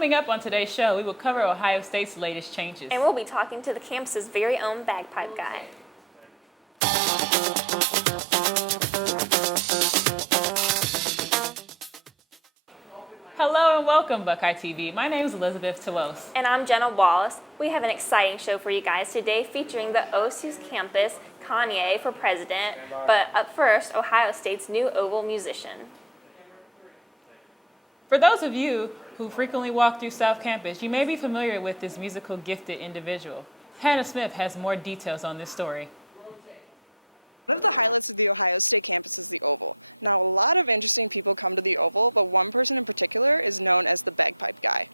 Coming up on today's show, we will cover Ohio State's latest changes. And we'll be talking to the campus's very own bagpipe guy. Hello and welcome, Buckeye TV. My name is Elizabeth Tawose. And I'm Jenna, Wallace. We have an exciting show for you guys today featuring the OSU's campus, Kanye for president. But up first, Ohio State's new oval musician. For those of you who frequently walk through South Campus, you may be familiar with this musical gifted individual. Hannah Smith has more details on this story. The Ohio State campus is the Oval. Now, a lot of interesting people come to the Oval, but one person in particular is known as the bagpipe guy.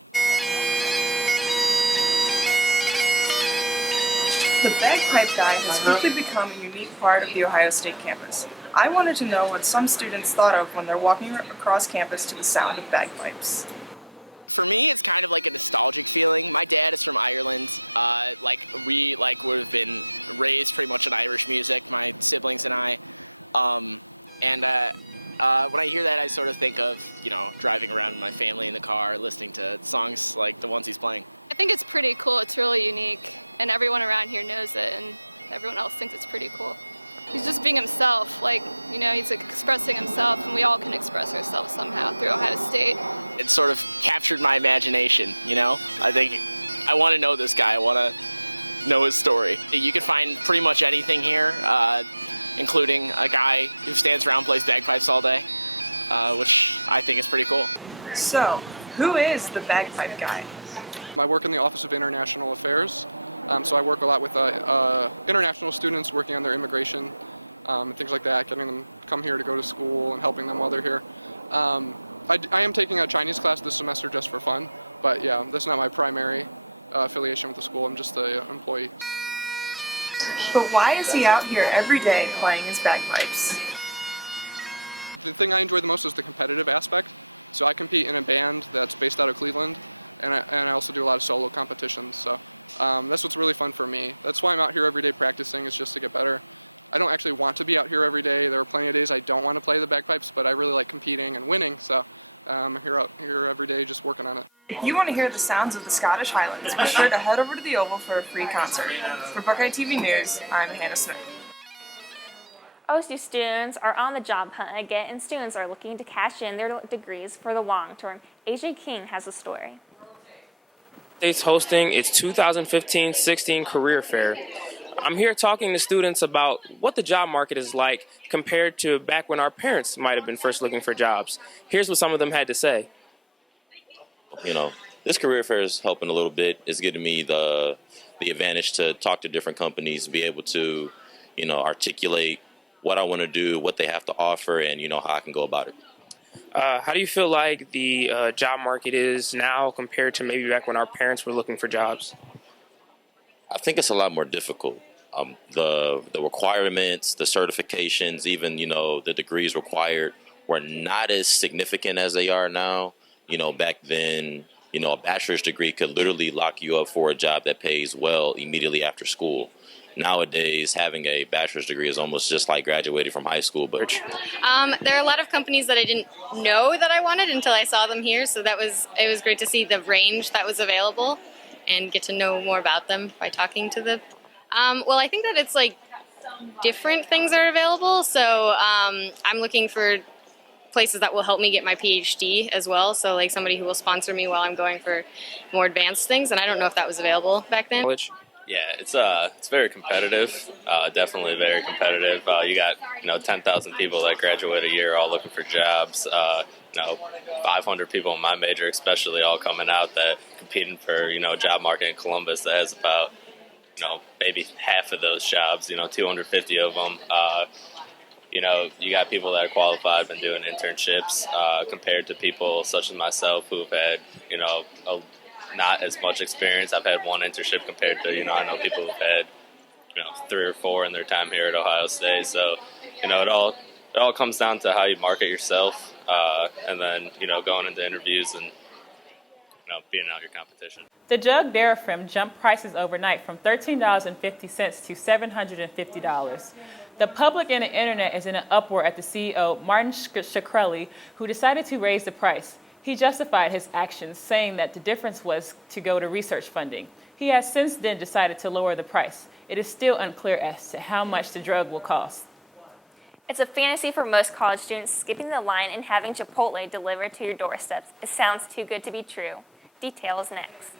The bagpipe guy has quickly become a unique part of the Ohio State campus. I wanted to know what some students thought of when they're walking across campus to the sound of bagpipes. My dad is from Ireland. We would have been raised pretty much in Irish music, my siblings and I. When I hear that, I sort of think of, driving around with my family in the car, listening to songs like the ones he's playing. I think it's pretty cool. It's really unique, and everyone around here knows it, and everyone else thinks it's pretty cool. He's just being himself, he's expressing himself, and we all can express ourselves somehow through Ohio State. It sort of captured my imagination, I think I want to know this guy. I want to know his story. You can find pretty much anything here, including a guy who stands around and plays bagpipes all day, which I think is pretty cool. So, who is the bagpipe guy? I work in the Office of International Affairs, so I work a lot with international students working on their immigration, things like that, getting them come here to go to school and helping them while they're here. I am taking a Chinese class this semester just for fun, but yeah, that's not my primary affiliation with the school. I'm just an employee. But why is he out here every day playing his bagpipes? The thing I enjoy the most is the competitive aspect. So I compete in a band that's based out of Cleveland, and I also do a lot of solo competitions. So that's what's really fun for me. That's why I'm out here every day practicing, is just to get better. I don't actually want to be out here every day. There are plenty of days I don't want to play the bagpipes, but I really like competing and winning. So I'm out here every day just working on it. If you want to hear the sounds of the Scottish Highlands, be sure to head over to the Oval for a free concert. For Buckeye TV News, I'm Hannah Smith. OSU students are on the job hunt again, and students are looking to cash in their degrees for the long term. AJ King has a story. State's hosting its 2015-16 career fair. I'm here talking to students about what the job market is like compared to back when our parents might have been first looking for jobs. Here's what some of them had to say. This career fair is helping a little bit. It's getting me the advantage to talk to different companies, be able to, articulate what I want to do, what they have to offer, and, how I can go about it. How do you feel like the job market is now compared to maybe back when our parents were looking for jobs? I think it's a lot more difficult. The requirements, the certifications, even, the degrees required were not as significant as they are now. Back then, a bachelor's degree could literally lock you up for a job that pays well immediately after school. Nowadays, having a bachelor's degree is almost just like graduating from high school. But there are a lot of companies that I didn't know that I wanted until I saw them here. So it was great to see the range that was available and get to know more about them by talking to them. Well, I think that it's different things are available. So I'm looking for places that will help me get my PhD as well. So somebody who will sponsor me while I'm going for more advanced things. And I don't know if that was available back then. Yeah, it's very competitive. Definitely very competitive. You got 10,000 people that graduate a year all looking for jobs. 500 people in my major, especially, all coming out that competing for job market in Columbus that has about maybe half of those jobs. 250 of them. You got people that are qualified, been doing internships, compared to people such as myself who've had not as much experience. I've had one internship compared to, I know people who've had, 3 or 4 in their time here at Ohio State. So, it all comes down to how you market yourself, and then, going into interviews and, beating out your competition. The Jug Darafrim jumped prices overnight from $13.50 to $750. The public and the internet is in an uproar at the CEO, Martin Shkreli, who decided to raise the price. He justified his actions, saying that the difference was to go to research funding. He has since then decided to lower the price. It is still unclear as to how much the drug will cost. It's a fantasy for most college students, skipping the line and having Chipotle delivered to your doorsteps. It sounds too good to be true. Details next.